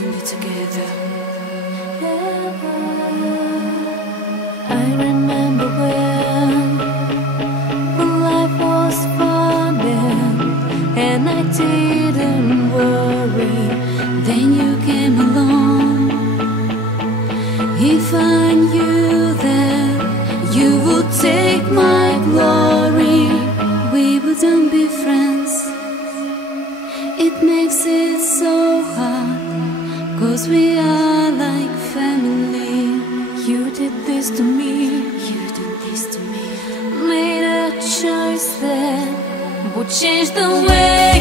wouldn't be together. I remember when life was fun and I didn't worry. Then you came along. If I knew that you would take my glory, we wouldn't be friends. It makes it so hard, 'cause we are like family. You did this to me, you did this to me. Made a choice that would change the way